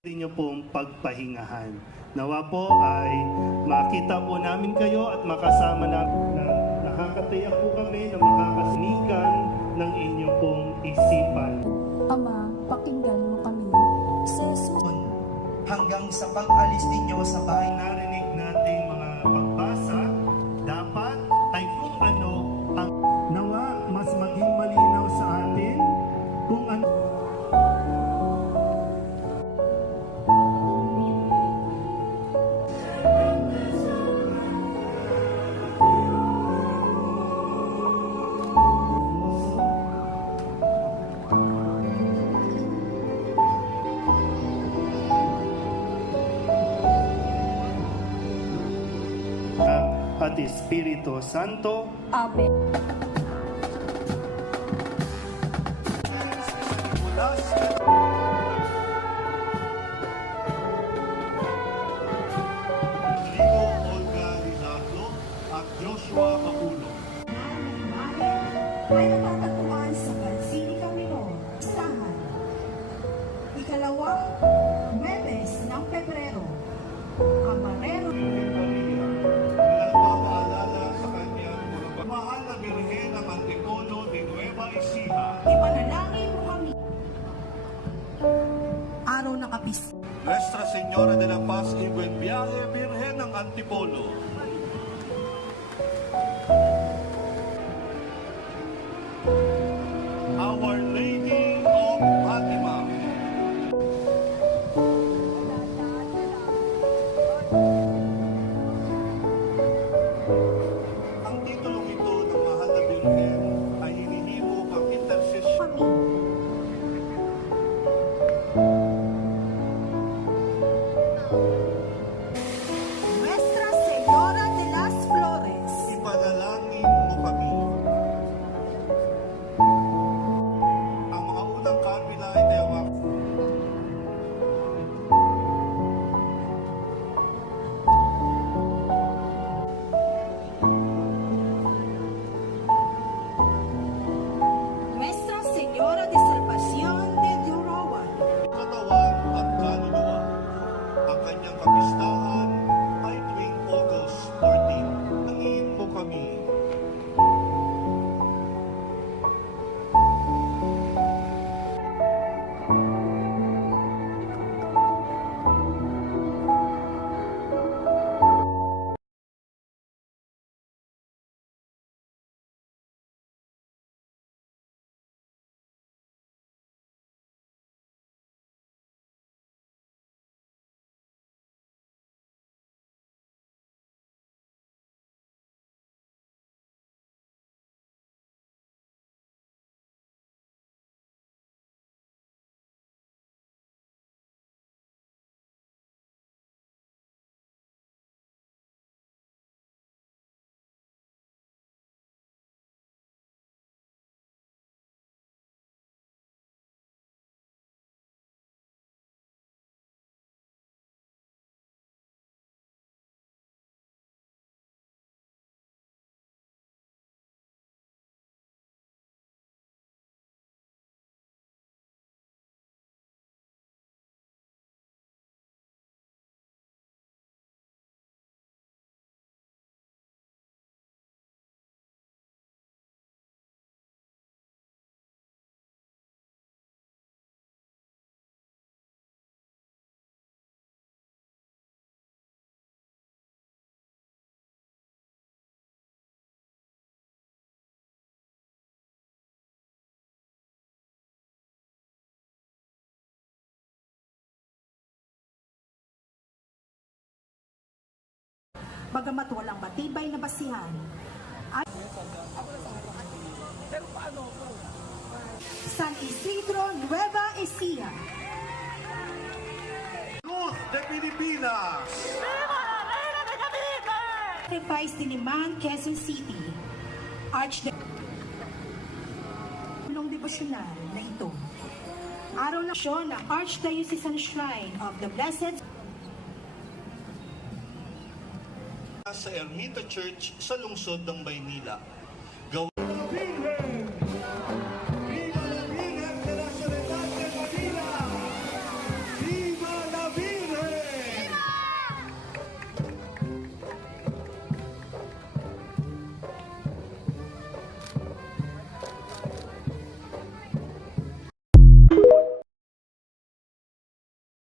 niyo pong pagpahingahan. Nawa po ay makita po namin kayo at makasama namin na nakakatiyak po kami na makakasinikan ng inyong pong isipan. Ama, pakinggan mo kami. Hanggang sa pag-alis ninyo sa bahay. Narinig nating mga pagbasa, dapat ay kung ano ang nawa mas maging malinaw sa atin kung ano. At Espiritu Santo. Amen. Rodrigo Olga Rizalo at Joshua Capulo. Ay natatagpuan sa Basilica Minor, Sahan. Ikalawang Huwebes ng Pebrero, Camarero. Nagpapaalala sa kanyang mahal na Birhen ng Antipolo de Nueva Ecija. Ipanalangin mo kami. Araw na kapis. Nuestra Señora de la Paz y Buen Viaje, Birhen ng Antipolo. Our Lady of Fatima. Ang titulong ito ng mahal na Birhen ay hinihimok ang intercession. Kami. Nuestra Señora de las Flores. Ipanalangin mo kami. Ang mga unang kapila ay tiyawak. Nuestra Señora de Salvación de Durowan. Katawan at kaluluwa. Ang kanyang kapistahan ay tuwing August 14. Nangin mo kami. Bagamat walang matibay na basihan, ay San Isidro Nueva Ecija. Luz de Pilipinas! Sacrifice Diliman, Quezon City. Tulong devosyonal na ito. Araw na siya ng Archdiocesan Shrine of the Blessed Sa Ermita Church sa lungsod ng Maynila. Gawin